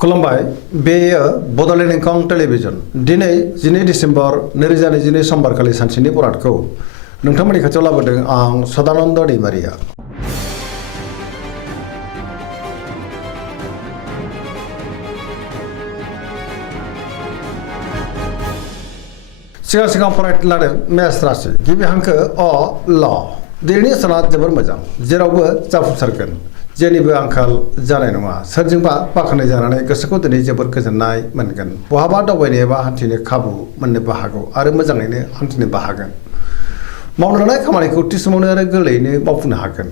खुलुमबाय बेयो बड'लेण्ड इंखं टेलिभिजन दिनै 12 डिसेम्बर 2022 समबारखालि सानसेनि बरादखौ नोंथांमोननि खाथियाव लाबोदों आं सदानन्द दैमारिया। सिगां फरायनो लादों मेष राशि गिबि हांखो अ ल दिनैनि साना जोबोर मोजां जेरावबो जाफुंसारगोन जेनिबो आंखाल जानाय नङा सोरजोंबा बाख्नाय जानानै गोसोखौ दिनै जोबोर गोजोननाय मोनगोन बहाबा दावबायनो एबा हान्थिनो खाबु मोननोबो हागौ आरो मोजाङैनो हान्थिनोबो हागोन मावनो लानाय खामानिखौ थि समावनो आरो गोरलैयैनो मावफुंनो हागोन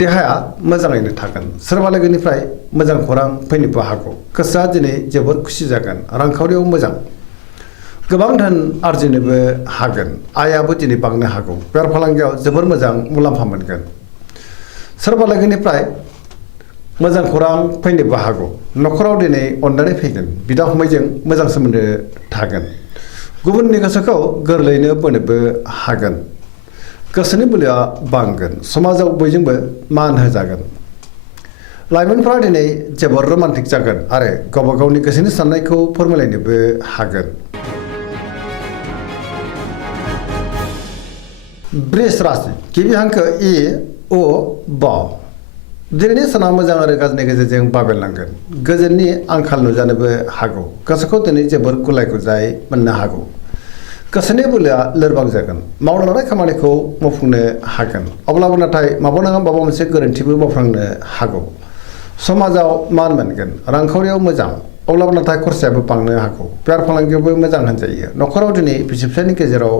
देहाया मोजाङैनो थागोन सोरबा लोगोनिफ्राय मोजां खौरां फैनोबो हागौ गोसोआ दिनै जोबोर खुसि जागोन रांखावरियाव मोजां गोबां धोन आरजिनोबो हागोन आयाबो दिनै बांनो हागौ बेफार फालांगियाव जोबोर मोजां मुलाम्फा मोनगोन सोरबा लोगोनिफ्राय मोजां खौरां फैनोबो हागौ न'खराव दिनै अननानै फैगोन बिदा फंबायजों मोजां सोमोन्दो थागोन गुबुननि गोसोखौ गोरलैयैनो बोनोबो हागोन गोसोनि बोलोआ बांगोन समाजाव बयजोंबो मान होजागोन लाइमोनफ्रा दिनै जोबोर रमान्टिक जागोन आरो गावबा गावनि गोसोनि साननायखौ फोरमायलायनोबो हागोन वृष राशि गिबि हांखो इ अ ब दिनैनि साना मोजां आरो गाज्रिनि गेजेरजों बाबेरलांगोन गोजोननि आंखाल नुजानोबो हागौ गोसोखौ दिनै जोबोर गुलाय गुजाय मोननो हागौ गोसोनि बोलोआ लोरबां जागोन मावनो लानाय खामानिखौ मावफुंनो हागोन अब्लाबो नाथाय माबा नङा माबा मोनसे गोरोन्थिबो मावफ्लांनो हागौ समाजाव मान मोनगोन रांखावरियाव मोजां अब्लाबो नाथाय खरसायाबो बांनो हागौ बेफार फालांगियावबो मोजां होनजायो न'खराव दिनै बिसि फिसायनि गेजेराव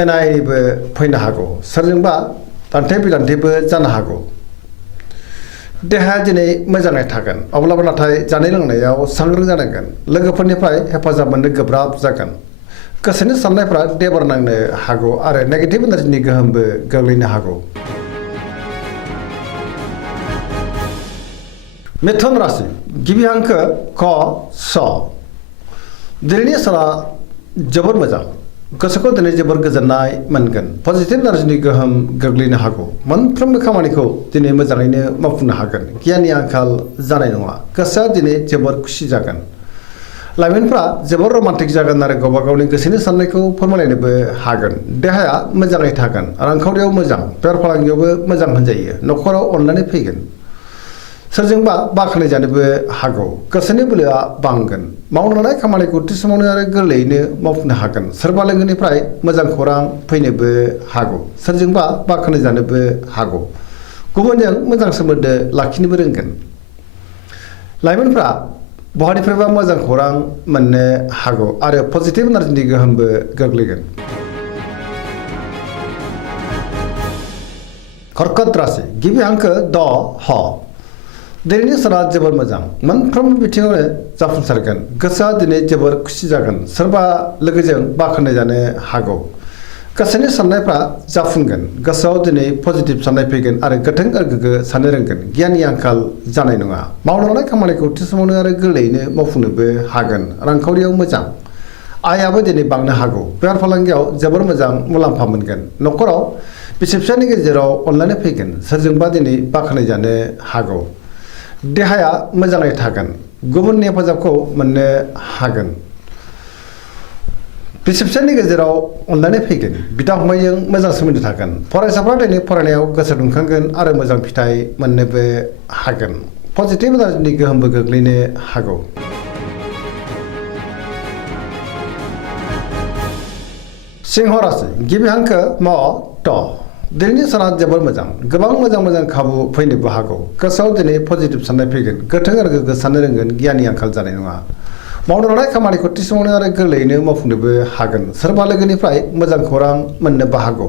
एना एनिबो फैनो हागौ सोरजोंबा दान्थे बिदान्थेबो जानो हागौ देहाया दिनै मोजाङै थागोन अब्लाबो नाथाय जानाय लोंनायाव सांग्रां जानांगोन लोगोफोरनिफ्राय हेफाजाब मोननो गोब्राब जागोन गोसोनि साननायफ्रा देबार नांनो हागौ आरो नेगेटिभ एनार्जिनि गोहोमबो गोग्लैनो हागौ मिथुन राशि गिबि हांखो क स दिनैनि साना जोबोर मोजां गोसोखौ दिनै जोबोर गोजोननाय मोनगोन पजिटिभ एनार्जिनि गोहोम गोग्लैनो हागौ मोनफ्रोमबो खामानिखौ दिनै मोजाङैनो मावफुंनो हागोन गियाननि आंखाल जानाय नङा गोसोआ दिनै जोबोर खुसि जागोन लाइमोनफ्रा जोबोर रमान्टिक जागोन आरो गावबा गावनि गोसोनि साननायखौ फोरमायलायनोबो हागोन देहाया मोजाङै थागोन रांखावरियाव मोजां बेफार फालांगियावबो मोजां होनजायो न'खराव अननानै फैगोन सोरजोंबा बाख्नाय जानोबो हागौ गोसोनि बोलोआ बांगोन मावनो लानाय खामानिखौ थि समावनो आरो गोरलैयैनो मावफुंनो हागोन सोरबा लोगोनिफ्राय मोजां खौरां फैनोबो हागौ सोरजोंबा बाख्नाय जानोबो हागौ गुबुनजों मोजां सोमोन्दो लाखिनोबो रोंगोन लाइमोनफ्रा बहानिफ्रायबा मोजां खौरां मोननो हागौ आरो पजिटिभ एनार्जिनि गोहोमबो गोग्लैगोन कर्कट राशि गिबि हांखो द ह दिनैनि साना जोबोर मोजां मोनफ्रोमबो बिथिङावनो जाफुंसारगोन गोसोआ दिनै जोबोर खुसि जागोन सोरबा लोगोजों बाख्नाय जानो हागौ गोसोनि साननायफ्रा जाफुंगोन गोसोआव दिनै पजिटिभ साननाय फैगोन आरो गोथों आरो गोग्गो साननो रोंगोन गियाननि आंखाल जानाय नङा मावनो लानाय खामानिखौ थि समावनो आरो गोरलैयैनो मावफुंनोबो हागोन रांखावरियाव मोजां आयाबो दिनै बांनो हागौ बेफार फालांगियाव जोबोर मोजां मुलाम्फा मोनगोन न'खराव बिसि फिसायनि गेजेराव अनलायनाय फैगोन सोरजोंबा दिनै बाख्नाय जानो हागौ देहाया मोजाङै थागोन गुबुननि हेफाजाबखौ मोननो हागोन बिसि फिसायनि गेजेराव अनलायनाय फैगोन बिदा फंबायजों मोजां सोमोन्दो थागोन फरायसाफ्रा दिनै फरायनायाव गोसो दुंखांगोन आरो मोजां फिथाइ मोननोबो हागोन पजिटिभ एनार्जिनि गोहोमबो गोग्लैनो हागौ सिंह राशि गिबि हांखो म ट दिनैनि साना जोबोर मोजां गोबां मोजां खाबु फैनोबो हागौ गोसोआव दिनै पजिटिभ साननाय फैगोन गोथों आरो गोग्गो साननो रोंगोन गियाननि आंखाल जानाय नङा मावनो लानाय खामानिखौ थि समावनो आरो गोरलैयैनो मावफुंनोबो हागोन सोरबा लोगोनिफ्राय मोजां खौरां मोननोबो हागौ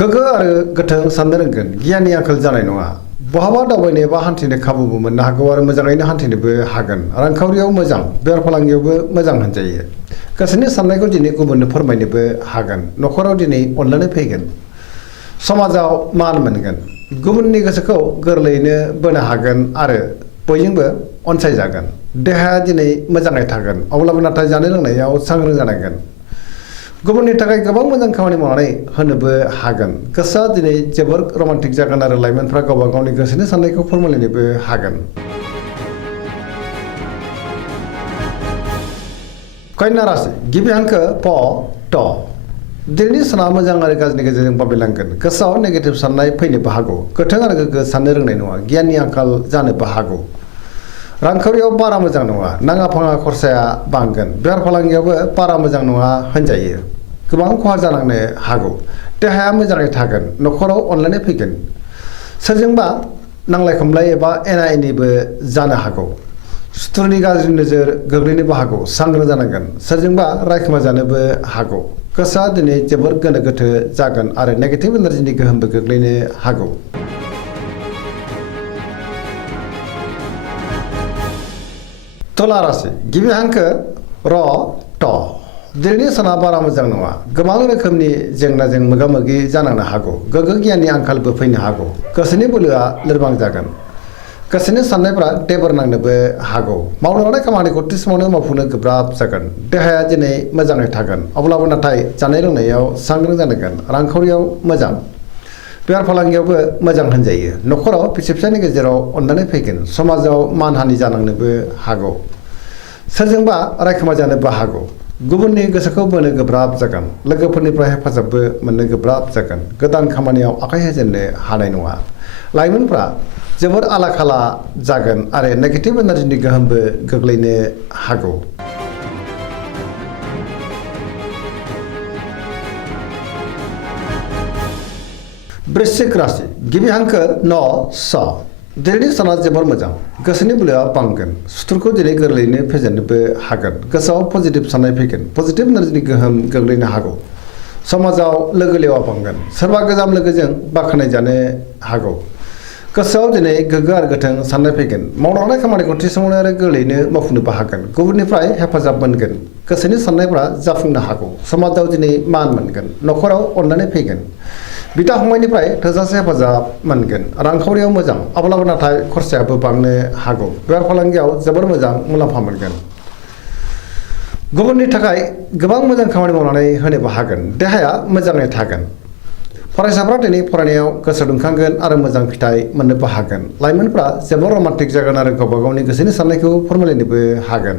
गोग्गो आरो गोथों साननो रोंगोन गियाननि आंखाल जानाय नङा बहाबा दावबायनो एबा हान्थिनो खाबुबो मोननो हागौ आरो मोजाङैनो हान्थिनोबो हागोन रांखावरियाव मोजां बेफार फालांगियावबो मोजां होनजायो गोसोनि साननायखौ दिनै गुबुननो फोरमायनोबो हागोन न'खराव दिनै अनलायनाय फैगोन समाजाव मान मोनगोन गुबुननि गोसोखौ गोरलैयैनो बोनो हागोन आरो बयजोंबो अनसायजागोन देहाया दिनै मोजाङै थागोन अब्लाबो नाथाय जानाय लोंनायाव सांग्रां जानांगोन गुबुननि थाखाय गोबां मोजां खामानि मावनानै होनोबो हागोन गोसोआ दिनै जोबोर रमान्टिक जागोन आरो लाइमोनफ्रा गावबा गावनि गोसोनि साननायखौ फोरमायलायनोबो हागोन कन्या राशि गिबि हांखो प ट दिनैनि साना मोजां आरो गाज्रिनि गेजेरजों बाबेलांगोन गोसोआव नेगेटिभ साननाय फैनोबो हागौ गोथों आरो गोग्गो साननो रोंनाय नङा गियाननि आंखाल जानोबो हागौ रांखावरियाव बारा मोजां नङा नाङा फाङा खरसाया बांगोन बेफार फालांगियावबो बारा मोजां नङा होनजायो गोबां खहा जानांनो हागौ देहाया मोजाङै थागोन न'खराव अनलायनाय फैगोन सोरजोंबा नांलाय खमलाय एबा एना एनिबो जानो हागौ सुथुरनि गाज्रि नोजोर गोग्लैनोबो हागौ सांग्रां जानांगोन सोरजोंबा रायखोमा जानोबो हागौ गोसोआ दिनै जोबोर गोनो गोथो जागोन आरो नेगेटिभ एनार्जिनि गोहोमबो गोग्लैनो हागौ तुला राशि गिबि हांखो र ट दिनैनि साना बारा मोजां नङा गोबां रोखोमनि जेंनाजों मोगा मोगि जानांनो हागौ गोग्गो गियाननि आंखालबो फैनो हागौ गोसोनि बोलोआ लोरबां जागोन गोसोनि साननायफ्रा देबर नांनोबो हागौ मावनो लानाय खामानिखौ थि समावनो मावफुंनो गोब्राब जागोन देहाया दिनै मोजाङै थागोन अब्लाबो नाथाय जानाय लोंनायाव सांग्रां जानांगोन रांखावरियाव मोजां बेफार फालांगियावबो मोजां होनजायो न'खराव बिसि फिसायनि गेजेराव अनलायनाय फैगोन समाजाव मानहानि जानांनोबो हागौ सोरजोंबा रायखोमा जानोबो हागौ गुबुननि गोसोखौ बोनो गोब्राब जागोन लोगोफोरनिफ्राय हेफाजाबबो मोननो गोब्राब जागोन गोदान खामानियाव आखाइ होजेननो हानाय नङा लाइमोनफ्रा जोबोर आला खाला जागोन आरो नेगेटिभ एनार्जिनि गोहोमबो गोग्लैनो हागौ वृश्चिक राशि गिबि हांखो न स दिनैनि साना जोबोर मोजां गोसोनि बोलोआ बांगोन सुथुरखौ दिनै गोरलैयैनो फेजेननोबो हागोन गोसोआव पजिटिभ साननाय फैगोन पजिटिभ एनार्जिनि गोहोम गोग्लैनो हागौ समाजाव लोगो लेवा बांगोन सोरबा गोजाम लोगोजों बाख्नाय जानो हागौ गोसोआव दिनै गोग्गो आरो गोथों साननाय फैगोन मावनो लानाय खामानिखौ थि समावनो आरो गोरलैयैनो मावफुंनोबो हागोन गुबुननिफ्राय हेफाजाब मोनगोन गोसोनि साननायफ्रा जाफुंनो हागौ समाजाव दिनै मान मोनगोन न'खराव अननानै फैगोन बिदा फंबायनिफ्राय थोजासे हेफाजाब मोनगोन रांखावरियाव मोजां अब्लाबो नाथाय खरसायाबो बांनो हागौ बेफार फालांगियाव जोबोर मोजां मुलाम्फा मोनगोन गुबुननि थाखाय गोबां मोजां खामानि मावनानै होनोबो हागोन देहाया मोजाङै थागोन फरायसाफ्रा दिनै फरायनायाव गोसो दुंखांगोन आरो मोजां फिथाइ मोननोबो हागोन लाइमोनफ्रा जोबोर रमान्टिक जागोन आरो गावबा गावनि गोसोनि साननायखौ फोरमायलायनोबो हागोन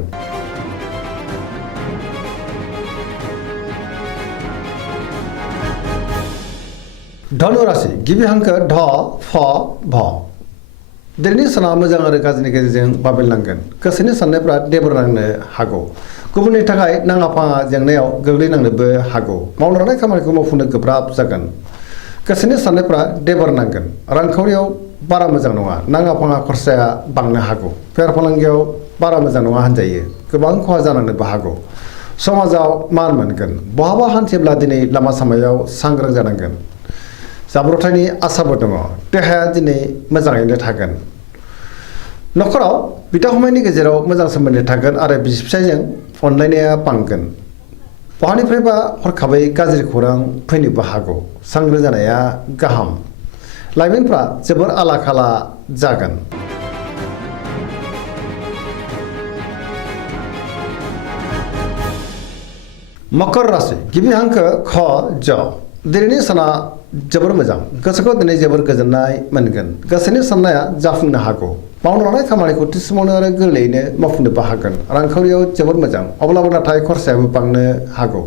धनु राशि गिबि हांखो ध फ भ दिनैनि साना मोजां आरो गाज्रिनि गेजेरजों बाबेलनांगोन गोसोनि साननायफ्रा देबर नांनो हागौ गुबुननि थाखाय नाङा फाङा जेंनायाव गोग्लैनांनोबो हागौ मावनो लानाय खामानिखौ मावफुंनो गोब्राब जागोन गोसोनि साननायफ्रा देबर नांगोन रांखावरियाव बारा मोजां नङा नाङा फाङा खरसाया बांनो हागौ बेफार फालांगियाव बारा मोजां नङा होनजायो गोबां खहा जानांनोबो हागौ समाजाव मान मोनगोन बहाबा हान्थिब्ला दिनै लामा सामायाव सांग्रां जानांगोन जाब्रबथायनि आसाबो दङ देहाया दिनै मोजाङैनो थागोन न'खराव बिदा फंबायनि गेजेराव मोजां सोमोन्दो थागोन आरो बिसि फिसायजों अनलायनाया बांगोन बहानिफ्रायबा हरखाबै गाज्रि खौरां फैनोबो हागौ सांग्रां जानाया गाहाम लाइमोनफ्रा जोबोर आला खाला जागोन मकर राशि गिबि हांखो ख ज दिनैनि साना जोबोर मोजां गोसोखौ दिनै जोबोर गोजोननाय मोनगोन गोसोनि साननाया जाफुंनो हागौ मावनो लानाय खामानिखौ थि समावनो आरो गोरलैयैनो मावफुंनोबो हागोन रांखावरियाव जोबोर मोजां अब्लाबो नाथाय खरसायाबो बांनो हागौ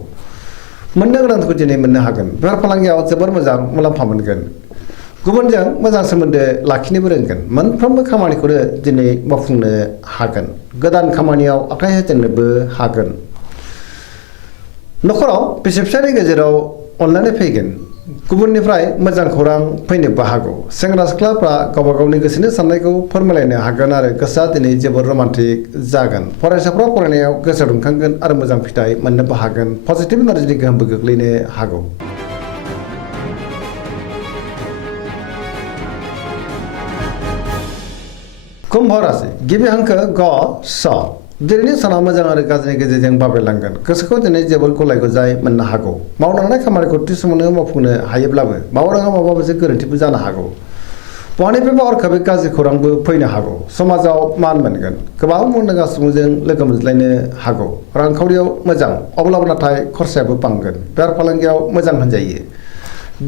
मोननो गोनांखौ दिनै मोननो हागोन बेफार फालांगियाव जोबोर मोजां मुलाम्फा मोनगोन गुबुनजों मोजां सोमोन्दो लाखिनोबो रोंगोन मोनफ्रोमबो खामानिखौनो दिनै मावफुंनो हागोन गोदान खामानियाव आखाइ होजेननोबो हागोन न'खराव बिसि फिसायनि गेजेराव अनलायनाय फैगोन गुबुननिफ्राय मोजां खौरां फैनोबो हागौ सेंग्रा सिख्लाफ्रा गावबा गावनि गोसोनि साननायखौ फोरमायलायनो हागोन आरो गोसोआ दिनै जोबोर रमान्टिक जागोन फरायसाफ्रा फरायनायाव गोसो दुंखांगोन आरो मोजां फिथाइ मोननोबो हागोन पजिटिभ एनार्जिनि गोहोमबो गोग्लैनो हागौ कुम्भ राशि गिबि हांखो ग स दिनैनि साना मोजां आरो गाज्रिनि गेजेरजों बाबेलांगोन गोसोखौ दिनै जोबोर गलाय गजाय मोननो हागौ मावनो लानाय खामानिखौ थि समावनो मावफुंनो हायोब्लाबो मावनाङा माबा मोनसे गोरोन्थिबो जानो हागौ बहानिफ्रायबा हरखाबै गाज्रि खौरांबो फैनो हागौ समाजाव मान मोनगोन गोबां मुंदांखा सुबुंजों लोगो मोनज्लायनो हागौ रांखावरियाव मोजां अब्लाबो नाथाय खरसायाबो बांगोन बेफार फालांगियाव मोजां होनजायो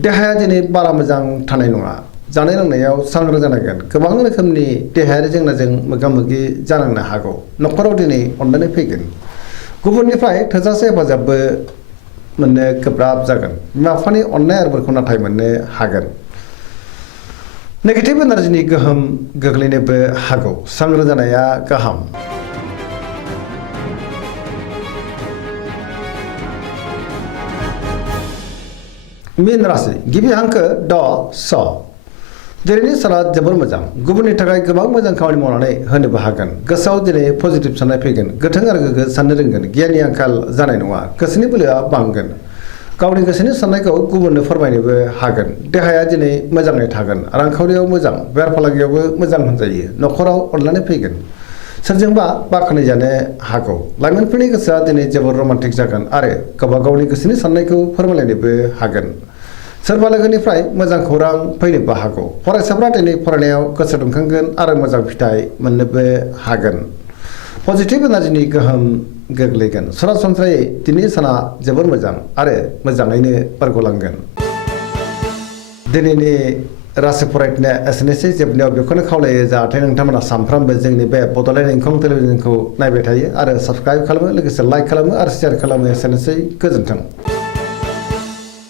देहाया दिनै बारा मोजां थानाय नङा जानाय लोंनायाव सांग्रां जानांगोन गोबां रोखोमनि देहायारि जेंनाजों मोगा मोगि जानांनो हागौ न'खराव दिनै अनलायनाय फैगोन गुबुननिफ्राय थोजासे हेफाजाबबो मोननो गोब्राब जागोन। बिमा बिफानि अननाय आरो बोरखौ नाथाय मोननो हागोन। नेगेटिभ एनार्जिनि गोहोम गोग्लैनोबो हागौ। सांग्रां जानाया गाहाम। मीन राशि गिबि हांखो ड स। दिनैनि साना जोबोर मोजां। गुबुननि थाखाय गोबां मोजां खामानि मावनानै होनोबो हागोन। गोसोआव दिनै पजिटिभ साननाय फैगोन। गोथों आरो गोग्गो साननो रोंगोन। गियाननि आंखाल जानाय नङा। गोसोनि बोलोआ बांगोन। गावनि गोसोनि साननायखौ गुबुननो फोरमायनोबो हागोन। देहाया दिनै मोजाङै थागोन। रांखावरियाव मोजां, बेफार फालांगियावबो मोजां होनजायो। न'खराव अनलायनाय फैगोन। सोरजोंबा बाख्नायजानो हागौ। लाइमोनफोरनि गोसोआ दिनै जोबोर रमान्टिक जागोन आरो गावबा गावनि गोसोनि साननायखौ फोरमायलायनोबो हागोन। सोरबा लोगोनिफ्राय मोजां खौरां फैनोबो हागौ। फरायसाफ्रा दिनै फरायनायाव गोसो दुंखांगोन आरो मोजां फिथाइ मोननोबो हागोन। पजिटिभ एनार्जिनि गोहोम गोग्लैगोन। सरासनस्रायै दिनैनि साना जोबोर मोजां आरो मोजाङैनो बारग'लांगोन। दिनैनि राशि फरायनाया एसेनोसै। जोबनायाव बेखौनो खावलायो जाहाथे नोंथांमोना सानफ्रामबो जोंनि बे बड'लेण्ड इंखं टेलिभिजनखौ नायबाय थायो आरो साबस्क्राइब खालामो, लोगोसे लाइक खालामो आरो शेयार खालामो। एसेनोसै, गोजोन्थों।